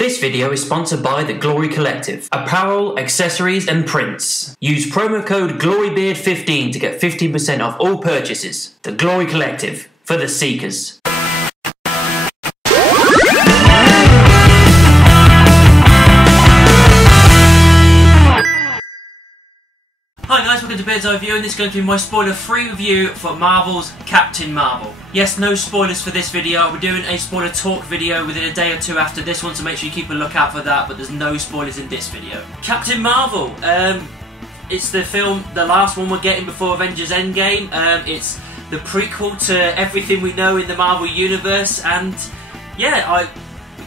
This video is sponsored by the Glory Collective. Apparel, accessories and prints. Use promo code GLORYBEARD15 to get 15% off all purchases. The Glory Collective, for the seekers. Hi guys, welcome to Bird's Eye View, and this is going to be my spoiler-free review for Marvel's Captain Marvel. Yes, no spoilers for this video. We're doing a spoiler talk video within a day or two after this one, so make sure you keep a lookout for that, but there's no spoilers in this video. Captain Marvel, it's the film, the last one we're getting before Avengers Endgame. It's the prequel to everything we know in the Marvel Universe, and yeah,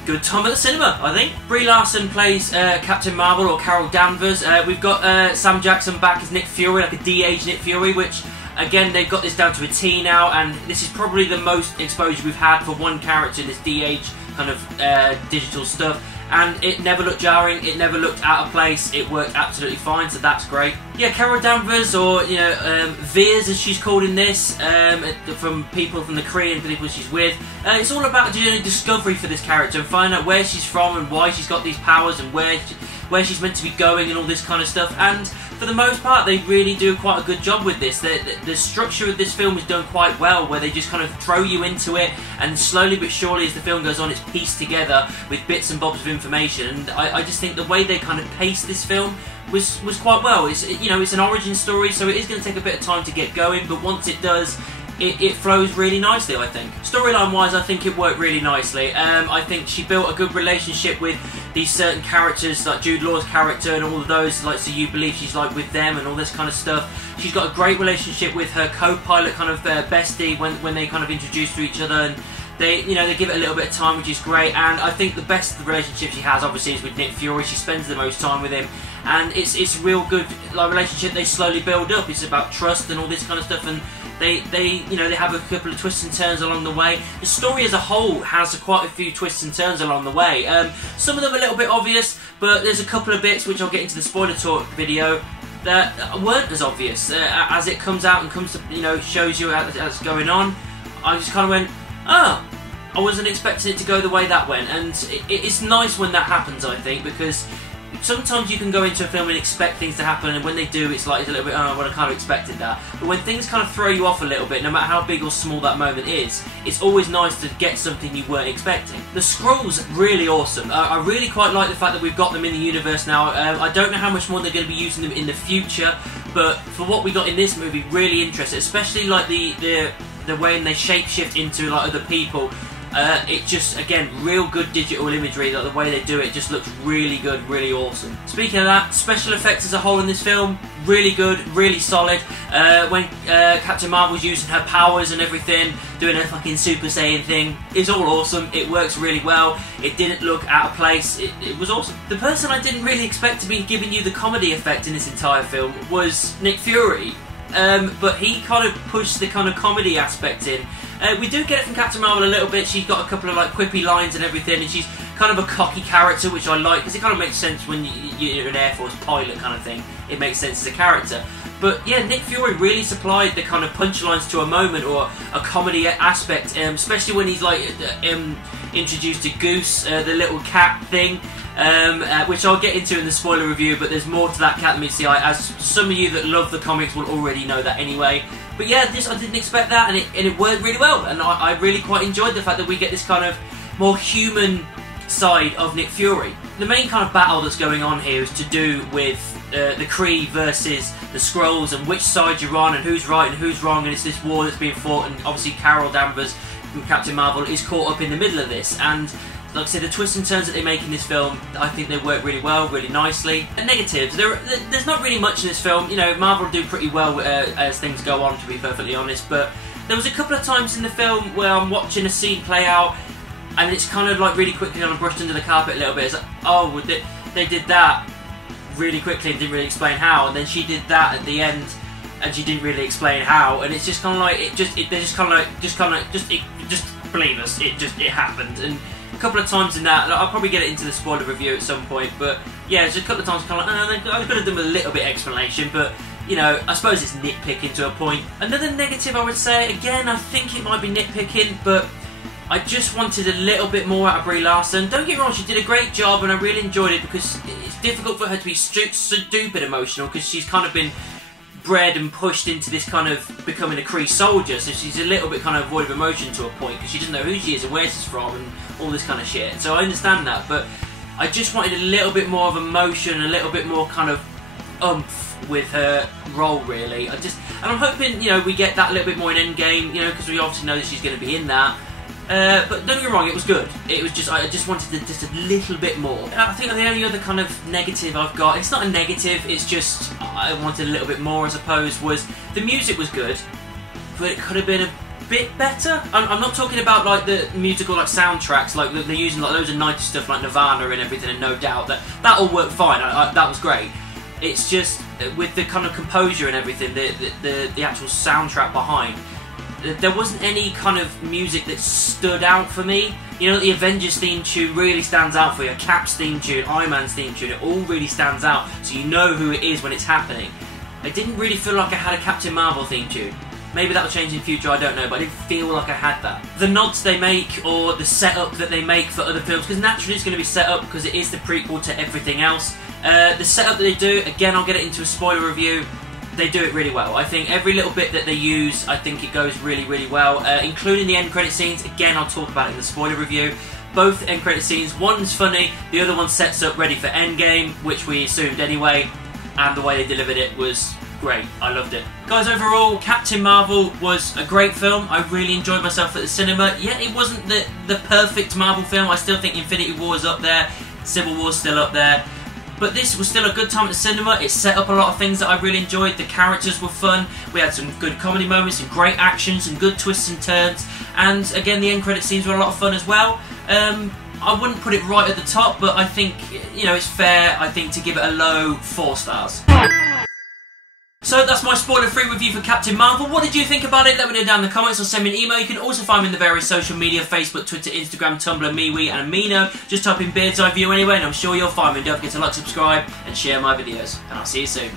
good time at the cinema, I think. Brie Larson plays Captain Marvel, or Carol Danvers. We've got Sam Jackson back as Nick Fury, like a de-aged Nick Fury, which, again, they've got this down to a T now, and this is probably the most exposure we've had for one character in this de-aged kind of digital stuff. And it never looked jarring, it never looked out of place, it worked absolutely fine, so that's great. Yeah, Carol Danvers, or, you know, Veers as she's called in this, from people from the Korean people she's with. It's all about doing discovery for this character and finding out where she's from and why she's got these powers and where she's meant to be going and all this kind of stuff. And for the most part, they really do quite a good job with this. The structure of this film is done quite well, where they just kind of throw you into it, and slowly but surely as the film goes on, it's pieced together with bits and bobs of information. And I just think the way they kind of paced this film was quite well. You know, it's an origin story, so it is going to take a bit of time to get going, but once it does, it flows really nicely, I think. Storyline-wise, I think it worked really nicely. I think she built a good relationship with these certain characters, like Jude Law's character and all of those, like, so you believe she's like with them and all this kind of stuff. She's got a great relationship with her co-pilot, kind of bestie, when they kind of introduce to each other, and they give it a little bit of time, which is great. And I think the best relationship she has, obviously, is with Nick Fury. She spends the most time with him, and it's real good, like, relationship they slowly build up. It's about trust and all this kind of stuff, and they have a couple of twists and turns along the way. The story as a whole has quite a few twists and turns along the way. Some of them a little bit obvious, but there's a couple of bits, which I'll get into the spoiler talk video, that weren't as obvious. As it comes out and comes to, shows you as it's going on, I just kind of went, oh, I wasn't expecting it to go the way that went. And it's nice when that happens, I think, because sometimes you can go into a film and expect things to happen, and when they do, it's like a little bit, oh, well, I kind of expected that. But when things kind of throw you off a little bit, no matter how big or small that moment is, it's always nice to get something you weren't expecting. The Skrulls, really awesome. I really quite like the fact that we've got them in the universe now. I don't know how much more they're going to be using them in the future, but for what we got in this movie, really interesting, especially like the way they shapeshift into like other people. It just, again, real good digital imagery, like the way they do it just looks really good, really awesome. Speaking of that, special effects as a whole in this film, really good, really solid. When Captain Marvel's using her powers and everything, doing her fucking Super Saiyan thing, it's all awesome. It works really well. It didn't look out of place. It was awesome. The person I didn't really expect to be giving you the comedy effect in this entire film was Nick Fury. But he kind of pushed the kind of comedy aspect in. We do get it from Captain Marvel a little bit. She's got a couple of like quippy lines and everything, and she's kind of a cocky character, which I like, because it kind of makes sense when you're an Air Force pilot kind of thing. It makes sense as a character. But yeah, Nick Fury really supplied the kind of punchlines to a moment, or a comedy aspect, especially when he's like introduced to Goose, the little cat thing, which I'll get into in the spoiler review, but there's more to that cat than meets the eye, as some of you that love the comics will already know that anyway. But yeah, I didn't expect that, and it worked really well, and I really quite enjoyed the fact that we get this kind of more human side of Nick Fury. The main kind of battle that's going on here is to do with the Kree versus the Skrulls, and which side you're on, and who's right and who's wrong, and it's this war that's being fought, and obviously Carol Danvers from Captain Marvel is caught up in the middle of this. And like I said, the twists and turns that they make in this film, I think they work really well, really nicely. And negatives, there's not really much in this film. You know, Marvel do pretty well as things go on, to be perfectly honest, but there was a couple of times in the film where I'm watching a scene play out, and it's kind of like really quickly kind of brushed under the carpet a little bit. It's like, oh, they did that really quickly and didn't really explain how, and then she did that at the end, and she didn't really explain how, and it's just kind of like, just believe us, it happened. And a couple of times in that, I'll probably get it into the spoiler review at some point, but yeah, just a couple of times kind of like, I could have done with a little bit of explanation, but you know, I suppose it's nitpicking to a point. Another negative I would say, again, I think it might be nitpicking, but I just wanted a little bit more out of Brie Larson. Don't get me wrong, she did a great job and I really enjoyed it because it's difficult for her to be stupid emotional because she's kind of been bred and pushed into this kind of becoming a Kree soldier, so she's a little bit kind of void of emotion to a point because she doesn't know who she is and where she's from and all this kind of shit. So I understand that, but I just wanted a little bit more of emotion, a little bit more kind of oomph with her role, really. And I'm hoping, you know, we get that a little bit more in Endgame, you know, because we obviously know that she's going to be in that. But don't get me wrong, it was good. It was just, I just wanted just a little bit more. I think the only other kind of negative I've got, it's not a negative, it's just I wanted a little bit more, I suppose, was the music was good, but it could have been a bit better. I'm not talking about like the musical like soundtracks, like they're using like loads of 90s stuff like Nirvana and everything, and no doubt that all worked fine. That was great. It's just with the kind of composure and everything, the actual soundtrack behind. There wasn't any kind of music that stood out for me. You know, the Avengers theme tune really stands out for you. Cap's theme tune, Iron Man's theme tune, it all really stands out, so you know who it is when it's happening. I didn't really feel like I had a Captain Marvel theme tune. Maybe that'll change in the future, I don't know, but I didn't feel like I had that. The nods they make, or the setup that they make for other films, because naturally it's going to be set up because it is the prequel to everything else. The setup that they do, again, I'll get it into a spoiler review. They do it really well. I think every little bit that they use, I think it goes really, really well, including the end credit scenes. Again, I'll talk about it in the spoiler review. Both end credit scenes, one's funny, the other one sets up ready for Endgame, which we assumed anyway, and the way they delivered it was great. I loved it. Guys, overall, Captain Marvel was a great film. I really enjoyed myself at the cinema. Yeah, it wasn't the perfect Marvel film. I still think Infinity War is up there, Civil War's still up there. But this was still a good time at the cinema. It set up a lot of things that I really enjoyed. The characters were fun. We had some good comedy moments, some great action, some good twists and turns. And again, the end credit scenes were a lot of fun as well. I wouldn't put it right at the top, but I think, you know, it's fair, I think, to give it a low 4 stars. So that's my spoiler-free review for Captain Marvel. What did you think about it? Let me know down in the comments or send me an email. You can also find me in the various social media, Facebook, Twitter, Instagram, Tumblr, MeWe and Amino. Just type in Beard's Eye View anyway and I'm sure you'll find me. Don't forget to like, subscribe and share my videos. And I'll see you soon.